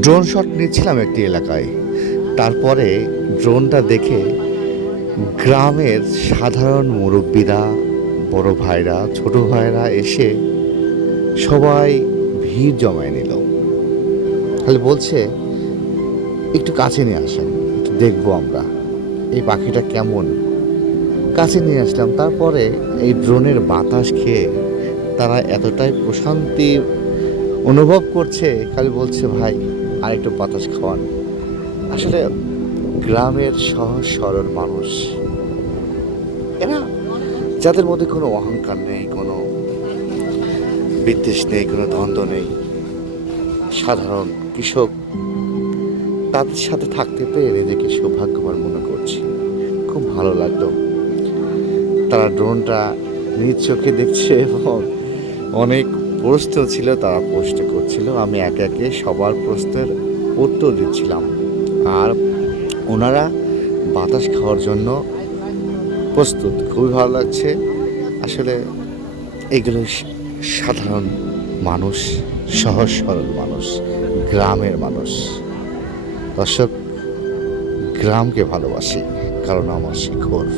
Drone shot নিচ্ছিলাম একটি এলাকায়। তারপরে ড্রোনটা দেখে গ্রামের সাধারণ মুরব্বীরা, বড় ভাইরা, ছোট ভাইরা এসে সবাই ভিড় জমায় নিল। খালি বলছে, একটু কাছে নিয়ে আসেন, একটু দেখবো আমরা এই পাখিটা কেমন। কাছে নিয়ে আসলাম। তারপরে এই ড্রোনের বাতাস খেয়ে তারা এতটাই প্রশান্তি অনুভব করছে, খালি বলছে, ভাই আর একটু বাতাস খাওয়ান। আসলে গ্রামের সহজ সরল মানুষ এরা, যাদের মধ্যে কোনো অহংকার নেই, কোনো বিদ্বেষ নেই, কোনো দ্বন্দ্ব নেই, সাধারণ কৃষক, তাদের সাথে থাকতে পেরে নিজেকে সৌভাগ্যবান মনে করছি। খুব ভালো লাগলো। তারা ড্রোনটা নিজ চোখে দেখছে এবং অনেক প্রশ্ন ছিল, তারা প্রশ্ন করছিল। আমি একে একে সবার প্রশ্নের উত্তর দিচ্ছিলাম, আর ওনারা বাতাস খাওয়ার জন্য প্রস্তুত। খুবই ভালো লাগছে। আসলে এগুলো সাধারণ মানুষ, সহজ সরল মানুষ, গ্রামের মানুষ। দর্শক, গ্রামকে ভালোবাসি কারণ আমার শিকড়।